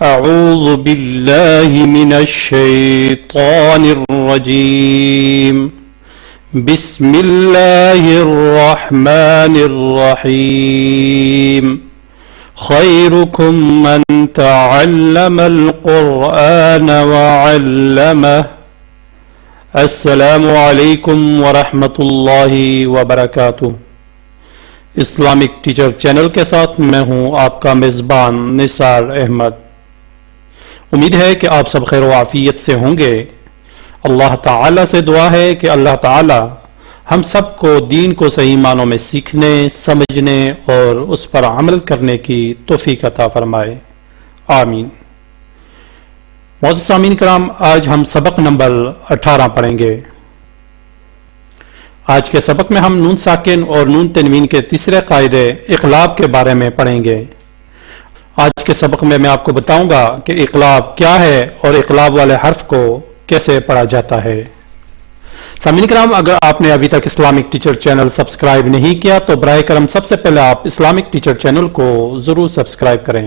أعوذ بالله من الشيطان الرجيم بسم الله الرحمن الرحيم خيركم من تعلم القرآن وعلمه السلام علیکم ورحمۃ اللہ وبرکاتہ۔ اسلامک ٹیچر چینل کے ساتھ میں ہوں آپ کا میزبان نثار احمد۔ امید ہے کہ آپ سب خیر و عافیت سے ہوں گے۔ اللہ تعالیٰ سے دعا ہے کہ اللہ تعالیٰ ہم سب کو دین کو صحیح معنوں میں سیکھنے، سمجھنے اور اس پر عمل کرنے کی توفیق عطا فرمائے، آمین۔ معزز سامعین کرام، آج ہم سبق نمبر 18 پڑھیں گے۔ آج کے سبق میں ہم نون ساکن اور نون تنوین کے تیسرے قاعدے اقلاب کے بارے میں پڑھیں گے۔ آج کے سبق میں آپ کو بتاؤں گا کہ اقلاب کیا ہے اور اقلاب والے حرف کو کیسے پڑھا جاتا ہے۔ سامعین کرام، اگر آپ نے ابھی تک اسلامک ٹیچر چینل سبسکرائب نہیں کیا تو براہ کرم سب سے پہلے آپ اسلامک ٹیچر چینل کو ضرور سبسکرائب کریں۔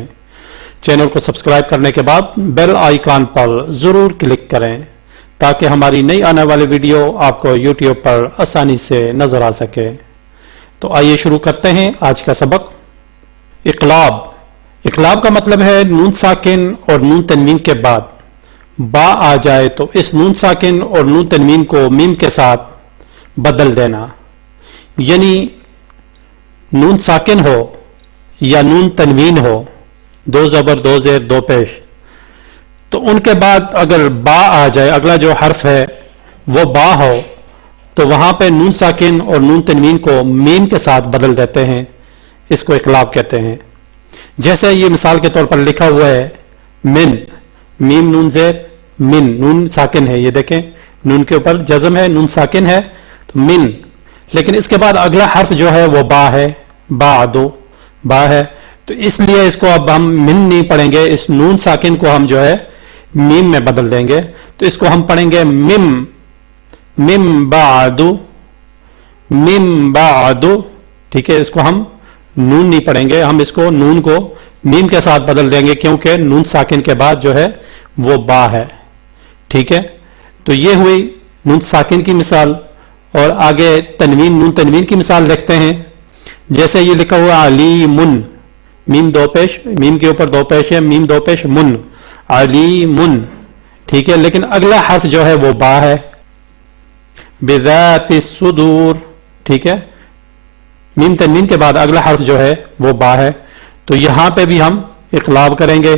چینل کو سبسکرائب کرنے کے بعد بیل آئیکن پر ضرور کلک کریں تاکہ ہماری نئی آنے والی ویڈیو آپ کو یوٹیوب پر آسانی سے نظر آ سکے۔ تو آئیے شروع کرتے ہیں آج کا سبق۔ اقلاب کا مطلب ہے نون ساکن اور نون تنوین کے بعد با آ جائے تو اس نون ساکن اور نون تنوین کو میم کے ساتھ بدل دینا، یعنی نون ساکن ہو یا نون تنوین ہو، دو زبر دو زیر دو پیش، تو ان کے بعد اگر با آ جائے، اگلا جو حرف ہے وہ با ہو، تو وہاں پہ نون ساکن اور نون تنوین کو میم کے ساتھ بدل دیتے ہیں، اس کو اقلاب کہتے ہیں۔ جیسے یہ مثال کے طور پر لکھا ہوا ہے من، میم نون زیر من، نون ساکن ہے، یہ دیکھیں نون کے اوپر جزم ہے، نون ساکن ہے تو من، لیکن اس کے بعد اگلا حرف جو ہے وہ با ہے، با ہے، تو اس لیے اس کو اب ہم من نہیں پڑھیں گے، اس نون ساکن کو ہم جو ہے میم میں بدل دیں گے، تو اس کو ہم پڑھیں گے مم بعد، ٹھیک ہے، اس کو ہم نون نہیں پڑھیں گے، ہم اس کو نون کو میم کے ساتھ بدل دیں گے کیونکہ نون ساکن کے بعد جو ہے وہ با ہے، ٹھیک ہے۔ تو یہ ہوئی نون ساکن کی مثال، اور آگے تنوین، نون تنوین کی مثال دیکھتے ہیں۔ جیسے یہ لکھا ہوا علیمن، میم دو پیش، میم کے اوپر دو پیش ہے، میم دو پیش من، علیمن، ٹھیک ہے، لیکن اگلا حرف جو ہے وہ با ہے، بذات الصدور، ٹھیک ہے، میم تنوین کے بعد اگلا حرف جو ہے وہ با ہے، تو یہاں پہ بھی ہم اقلاب کریں گے۔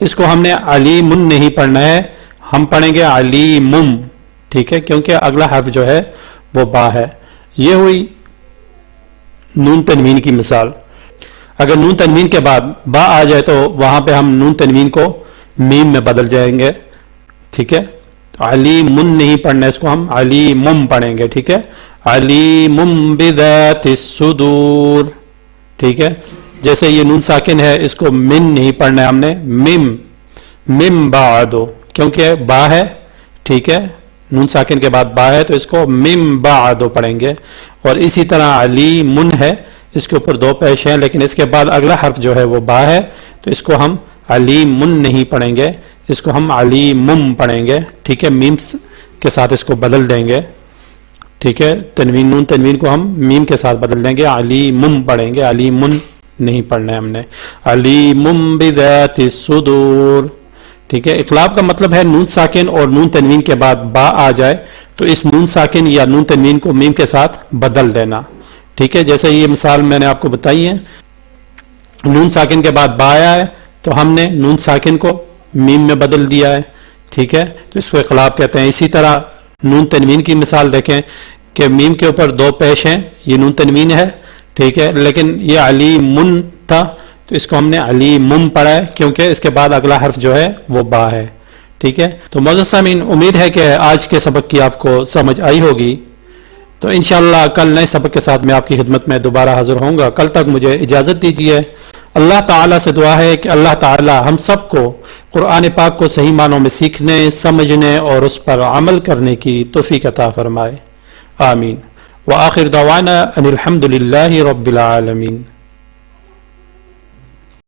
اس کو ہم نے علیمن نہیں پڑھنا ہے، ہم پڑھیں گے علیمم، ٹھیک ہے، کیونکہ اگلا حرف جو ہے وہ با ہے۔ یہ ہوئی نون تنوین کی مثال۔ اگر نون تنوین کے بعد با آ جائے تو وہاں پہ ہم نون تنوین کو میم میں بدل جائیں گے، ٹھیک ہے، تو علیمن نہیں پڑھنا، اس کو ہم علیمم پڑھیں گے، ٹھیک ہے، علیمم بذات الصدور، ٹھیک ہے۔ جیسے یہ نون ساکن ہے، اس کو من نہیں پڑھنا ہے ہم نے، مم بعد، کیونکہ با ہے، ٹھیک ہے، نون ساکن کے بعد با ہے تو اس کو مم بعد پڑھیں گے۔ اور اسی طرح علیمن ہے، اس کے اوپر دو پیش ہیں لیکن اس کے بعد اگلا حرف جو ہے وہ با ہے تو اس کو ہم علیمن نہیں پڑھیں گے، اس کو ہم علیمم پڑھیں گے، ٹھیک ہے، میم کے ساتھ اس کو بدل دیں گے، ٹھیک ہے، تنوین، نون تنوین کو ہم میم کے ساتھ بدل دیں گے، علیمم پڑھیں گے، علیمن نہیں پڑھنا ہے ہم نے، علیمم بذات الصدور، ٹھیک ہے۔ اقلاب کا مطلب ہے نون ساکن اور نون تنوین کے بعد با آ جائے تو اس نون ساکن یا نون تنوین کو میم کے ساتھ بدل دینا، ٹھیک ہے۔ جیسے یہ مثال میں نے آپ کو بتائی ہے، نون ساکن کے بعد با آیا ہے تو ہم نے نون ساکن کو میم میں بدل دیا ہے، ٹھیک ہے، تو اس کو اقلاب کہتے ہیں۔ اسی طرح نون تنوین کی مثال دیکھیں کہ میم کے اوپر دو پیش ہیں، یہ نون تنوین ہے، ٹھیک ہے، لیکن یہ علیمن تھا تو اس کو ہم نے علیمم پڑھا ہے کیونکہ اس کے بعد اگلا حرف جو ہے وہ با ہے، ٹھیک ہے۔ تو معزز سامعین، امید ہے کہ آج کے سبق کی آپ کو سمجھ آئی ہوگی، تو انشاءاللہ کل نئے سبق کے ساتھ میں آپ کی خدمت میں دوبارہ حاضر ہوں گا۔ کل تک مجھے اجازت دیجیے۔ اللہ تعالیٰ سے دعا ہے کہ اللہ تعالیٰ ہم سب کو قرآن پاک کو صحیح معنوں میں سیکھنے، سمجھنے اور اس پر عمل کرنے کی توفیق عطا فرمائے، آمین۔ وآخر دعوانا ان الحمد للہ رب العالمین۔